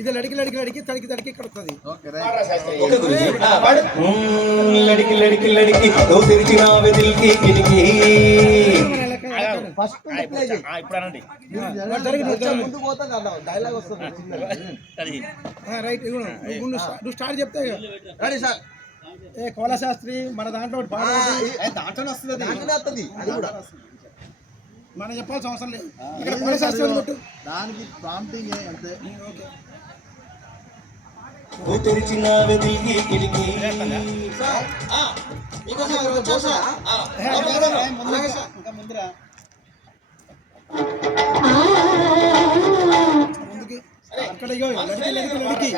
ఇది లడికి లడికి లడికి తడికి తడికి ఇక్కడ వస్తుంది. లడికి లడికి లడికి తో తెరిచిన వెదిల్కి కిటికీ ఫస్ట్ ఇప్పుడు అనండి ముందు పోతుంది అన్న డైలాగ్ వస్తుంది. రైట్ నువ్వు స్టార్ట్ చెప్తే రెడీ సార్. ఏ కోల శాస్త్రి మన దాంట్లో ఒకటి పాట ఉంది. దాంట్లోనే వస్తుంది, దాంట్లోనే వస్తుంది. అది కూడా మనం చెప్పాల్సిన అవసరం లేదు. ఇక్కడ కోల శాస్త్రి కొట్టు, దానికి ప్రాంప్టింగ్ అంతే. తో తెరిచిన వెదిల్కి కిటికీ ముందురా ముందుకి అక్కడ ఇగో లడికి లడికి లడికి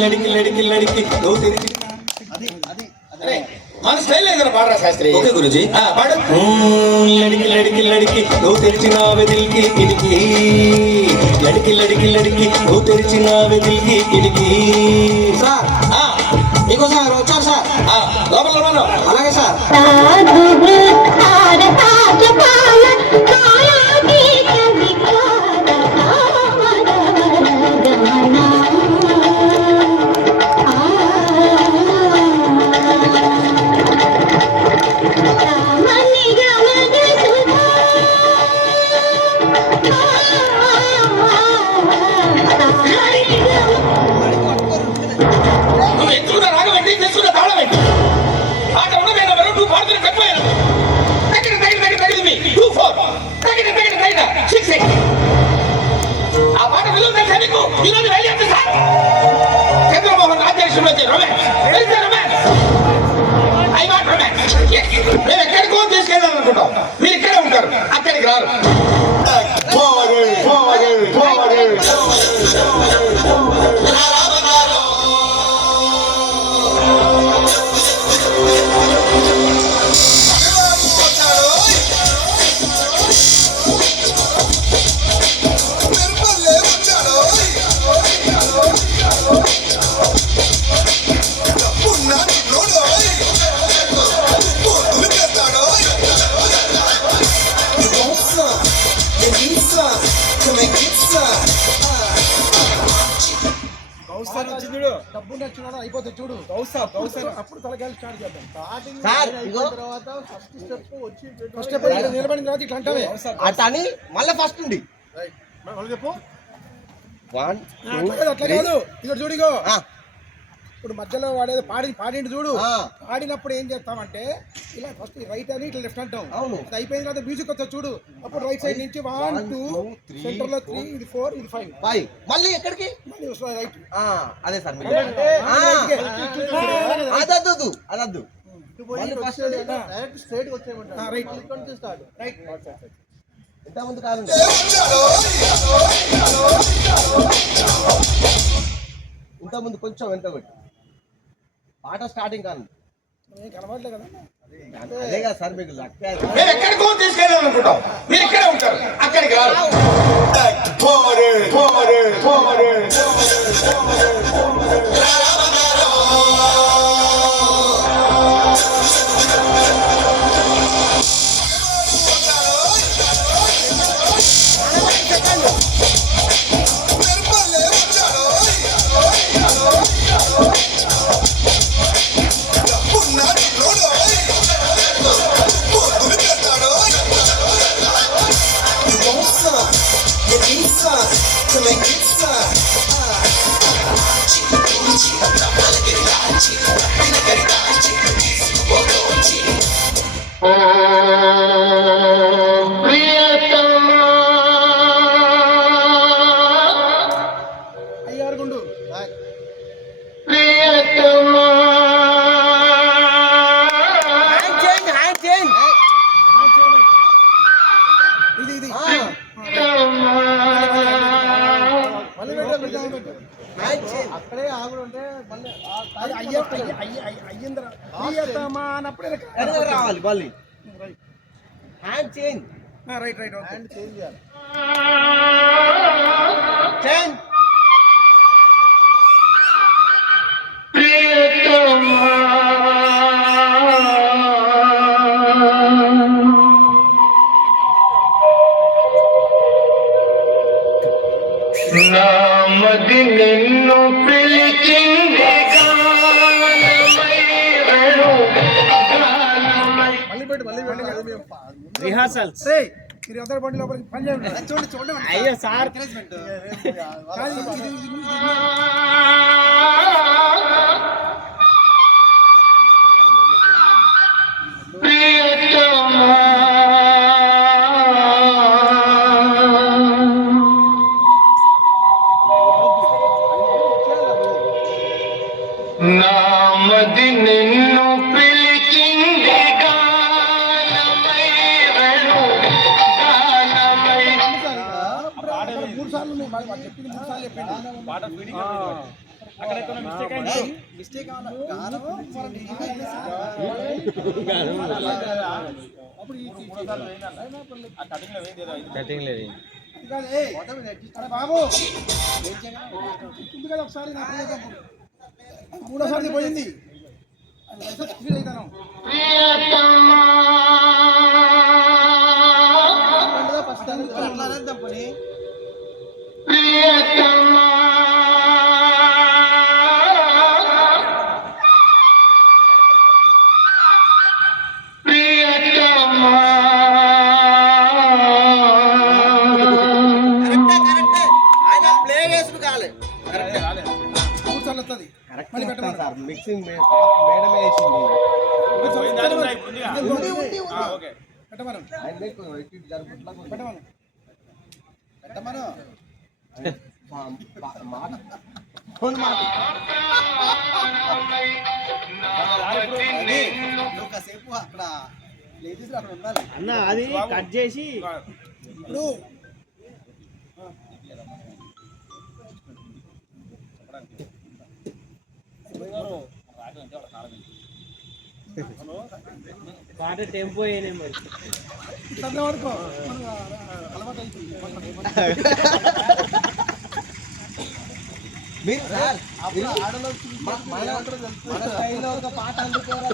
లడికి లడికి లడికి తో తెరిచిన అది అది మన స్టైల్ ఏదైనా పాడరా శాస్త్రి? ఓకే గురుజీ పాడు. లడికి లడికి లడికి తో తెరిచిన వెదిల్కి కిటికీ లడికి లడికి లడికి తో తెరిచిన వెదిల్కి కిటికీ. సార్ ఇంకో సార్ వచ్చారు సార్. లోపల అలాగే సార్. నువ్వు ఎక్కువ రాగబెట్టి తెలుసుకున్న తాళబెట్టి ఆట ఉన్నదైనా వరకు నువ్వు పాడుతున్న తక్కువైనా తగిన తగిన తగిన తగిలింది 2-4 తగిన తగిన తగిన 6-6. ఆ పాట విలువ తెలుసా నీకు? ఈరోజు వెళ్ళి సార్ చంద్రమోహన్ రాజ్యాంశంలో రొమాన్స్ ఐ వాంట్ రొమాన్స్. మేము ఎక్కడికో తీసుకెళ్ళాలనుకుంటాం, మీరు ఇక్కడే ఉంటారు, అక్కడికి రారు. డబ్బు నచ్చున్నాడు అయిపోతుంది చూడు. అప్పుడు తలకాయలు స్టార్ట్ చేద్దాం. సార్ తర్వాత ఫస్ట్ స్టెప్ వచ్చి ఫస్ట్ స్టెప్ నిలబడిన తర్వాత ఇట్లా అంటావే అటని మళ్ళీ ఫస్ట్ ఉంది. చెప్పు 1 అట్లా కాదు. ఇక్కడ చూడిగో ఇప్పుడు మధ్యలో వాడేది పాడింటి చూడు. పాడినప్పుడు ఏం చేస్తామంటే ఇలా ఫస్ట్ రైట్ అని ఇట్లా లెఫ్ట్ అంటాం. అవును. అది అయిపోయిన తర్వాత మ్యూజిక్ వస్తా చూడు. అప్పుడు రైట్ సైడ్ నుంచి 1 2 సెంటర్ లో 3 ఇది 4 ఇది 5 మళ్ళీ ఎక్కడికి రైట్. అదే సార్ అదద్దు అదద్దు డైరెక్ట్ స్ట్రైట్ వచ్చేయమంటారు. Right start right. ఎంత ముందు కాదు ఇంత ముందు కొంచెం వెనక కొట్టి పాట స్టార్టింగ్ కాదు. కనబడలే కదా. అదే కదా సార్ మీకు మేము ఎక్కడికో తీసుకెళ్ళాలనుకుంటాం, మీరు ఇక్కడే ఉంటారు, అక్కడికి రారు. అయ్యారుగుండు ఇది ఇది అక్కడే ఆగుడు ఉంటే మళ్ళీ అయ్యిందిరా అన్నప్పుడే రావాలి మళ్ళీ hand change. Right right hand change చేయాలి. చేంజ్ నామది నిన్ను పిలిచింది గానమై వేణు గానమై. రిహార్సల్స్ రే మీరు అందరు బండి లోపలికి పని చేయండి. చూడండి అయ్యో సార్ కాదు, ఇది ప్రియతమా నామది నిన్ను పిలిచింది గానమై వేణు గానమై. మూడు సార్లు నువ్వు వాళ్ళు చెప్పింది 3 సార్లు చెప్పిండు. మిస్టేక్ కటింగ్ లేదు బాబు చెప్తుంది కదా ఒకసారి నాకు మూడోసారి పోయింది ఫీల్ అవుతాను. ప్రియతమా ప్రియతమా ప్రియతమా మూడు సార్లు వస్తుంది మళ్ళీ పెట్టమను. సార్ మిక్సింగ్ మేడమే వేసింది. పెట్టమను ఆయన ఇటు జరుపుట్లా పెట్టమను పెట్టమను మాట కాసేపు అక్కడ లేడీస్ అక్కడ ఉండాలి. అన్న అది కట్ చేసి ఇప్పుడు పాట టెంపో అయినాయి మరి ఇట్లా వరకు మనకు అలవాటు అయిపోయింది. మీరు సార్ మన స్టైల్లో ఒక పాట అందుకోరా